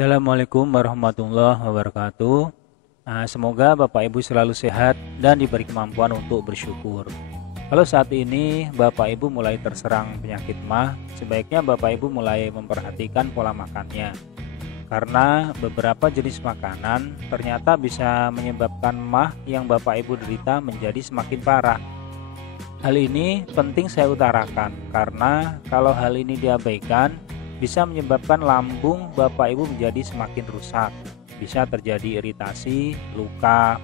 Assalamualaikum warahmatullahi wabarakatuh. Semoga Bapak Ibu selalu sehat dan diberi kemampuan untuk bersyukur. Kalau saat ini Bapak Ibu mulai terserang penyakit MAH, sebaiknya Bapak Ibu mulai memperhatikan pola makannya. Karena beberapa jenis makanan ternyata bisa menyebabkan MAH yang Bapak Ibu derita menjadi semakin parah. Hal ini penting saya utarakan karena kalau hal ini diabaikan bisa menyebabkan lambung Bapak Ibu menjadi semakin rusak. Bisa terjadi iritasi, luka,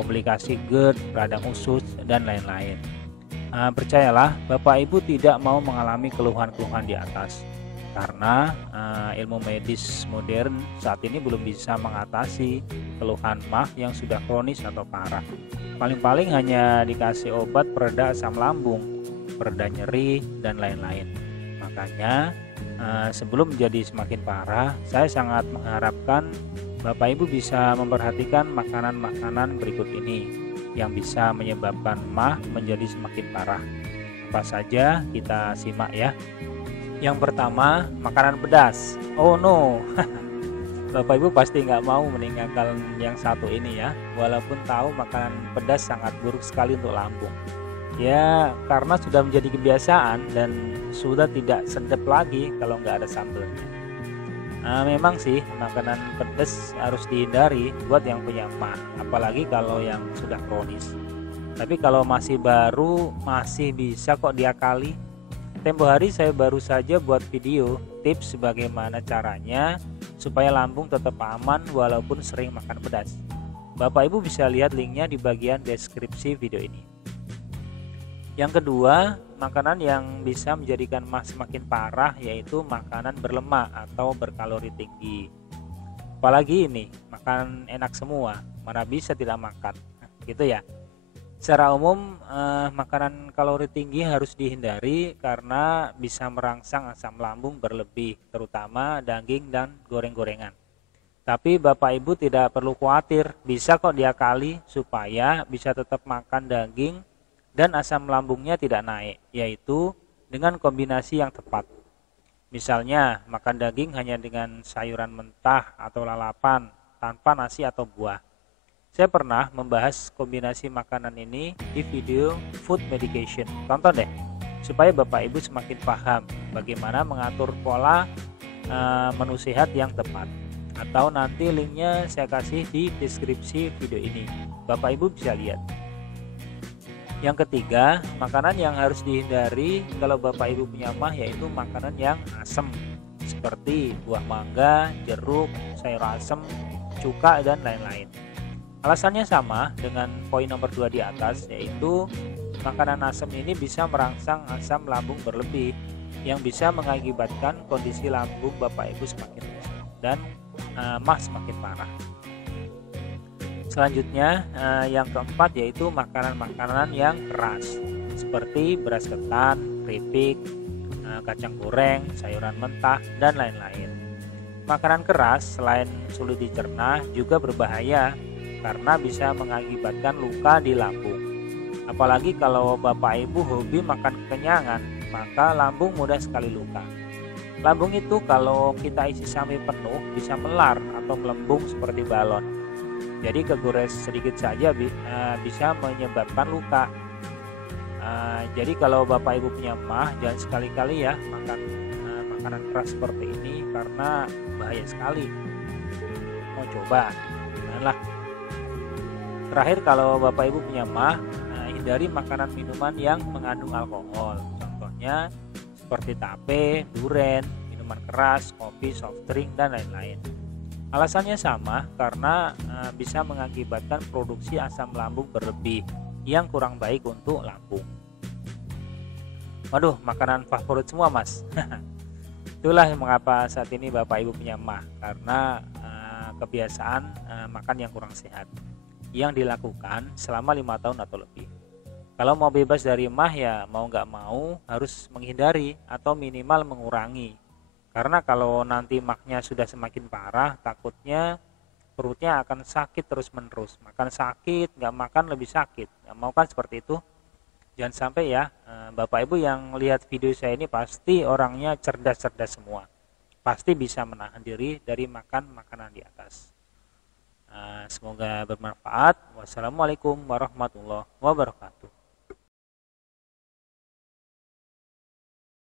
komplikasi GERD, radang usus, dan lain-lain. Percayalah, Bapak Ibu tidak mau mengalami keluhan-keluhan di atas. Karena ilmu medis modern saat ini belum bisa mengatasi keluhan MAH yang sudah kronis atau parah. Paling-paling hanya dikasih obat pereda asam lambung, pereda nyeri, dan lain-lain. Makanya sebelum menjadi semakin parah, saya sangat mengharapkan Bapak Ibu bisa memperhatikan makanan-makanan berikut ini yang bisa menyebabkan MAH menjadi semakin parah. Apa saja kita simak ya. Yang pertama, makanan pedas. Oh no, Bapak Ibu pasti nggak mau meninggalkan yang satu ini ya, walaupun tahu makanan pedas sangat buruk sekali untuk lambung. Ya, karena sudah menjadi kebiasaan dan sudah tidak sedap lagi kalau nggak ada sambelnya. Memang sih makanan pedas harus dihindari buat yang punya MAH, apalagi kalau yang sudah kronis. Tapi kalau masih baru masih bisa kok diakali. Tempo hari saya baru saja buat video tips bagaimana caranya supaya lambung tetap aman walaupun sering makan pedas. Bapak Ibu bisa lihat linknya di bagian deskripsi video ini. Yang kedua, makanan yang bisa menjadikan MAH semakin parah yaitu makanan berlemak atau berkalori tinggi. Apalagi ini, makan enak semua, mana bisa tidak makan, gitu ya. Secara umum, makanan kalori tinggi harus dihindari karena bisa merangsang asam lambung berlebih, terutama daging dan goreng-gorengan. Tapi Bapak Ibu tidak perlu khawatir, bisa kok diakali supaya bisa tetap makan daging dan asam lambungnya tidak naik, yaitu dengan kombinasi yang tepat. Misalnya, makan daging hanya dengan sayuran mentah atau lalapan, tanpa nasi atau buah. Saya pernah membahas kombinasi makanan ini di video Food Medication. Tonton deh, supaya Bapak Ibu semakin paham bagaimana mengatur pola menu sehat yang tepat. Atau nanti linknya saya kasih di deskripsi video ini. Bapak Ibu bisa lihat. Yang ketiga, makanan yang harus dihindari kalau Bapak Ibu punya MAH yaitu makanan yang asam seperti buah mangga, jeruk, sayur asam, cuka, dan lain-lain. Alasannya sama dengan poin nomor 2 di atas, yaitu makanan asam ini bisa merangsang asam lambung berlebih yang bisa mengakibatkan kondisi lambung Bapak Ibu semakin rusak dan MAH semakin parah. Selanjutnya yang keempat yaitu makanan-makanan yang keras seperti beras ketan, keripik, kacang goreng, sayuran mentah, dan lain-lain. Makanan keras selain sulit dicerna juga berbahaya karena bisa mengakibatkan luka di lambung. Apalagi kalau Bapak Ibu hobi makan kekenyangan, maka lambung mudah sekali luka. Lambung itu kalau kita isi sampai penuh bisa melar atau melembung seperti balon. Jadi kegores sedikit saja bisa menyebabkan luka. Jadi kalau Bapak Ibu punya MAH, jangan sekali-kali ya makan makanan keras seperti ini karena bahaya sekali. Mau coba, janganlah. Terakhir, kalau Bapak Ibu punya MAH, hindari makanan minuman yang mengandung alkohol. Contohnya seperti tape, duren, minuman keras, kopi, soft drink, dan lain-lain. Alasannya sama karena bisa mengakibatkan produksi asam lambung berlebih yang kurang baik untuk lambung. Waduh, makanan favorit semua mas. Itulah mengapa saat ini Bapak Ibu punya MAH, karena kebiasaan makan yang kurang sehat yang dilakukan selama 5 tahun atau lebih. Kalau mau bebas dari MAH ya mau nggak mau harus menghindari atau minimal mengurangi. Karena kalau nanti MAH-nya sudah semakin parah, takutnya perutnya akan sakit terus-menerus. Makan sakit, nggak makan lebih sakit. Nggak mau kan seperti itu? Jangan sampai ya, Bapak Ibu yang lihat video saya ini pasti orangnya cerdas-cerdas semua. pasti bisa menahan diri dari makan makanan di atas. Semoga bermanfaat. Wassalamualaikum warahmatullahi wabarakatuh.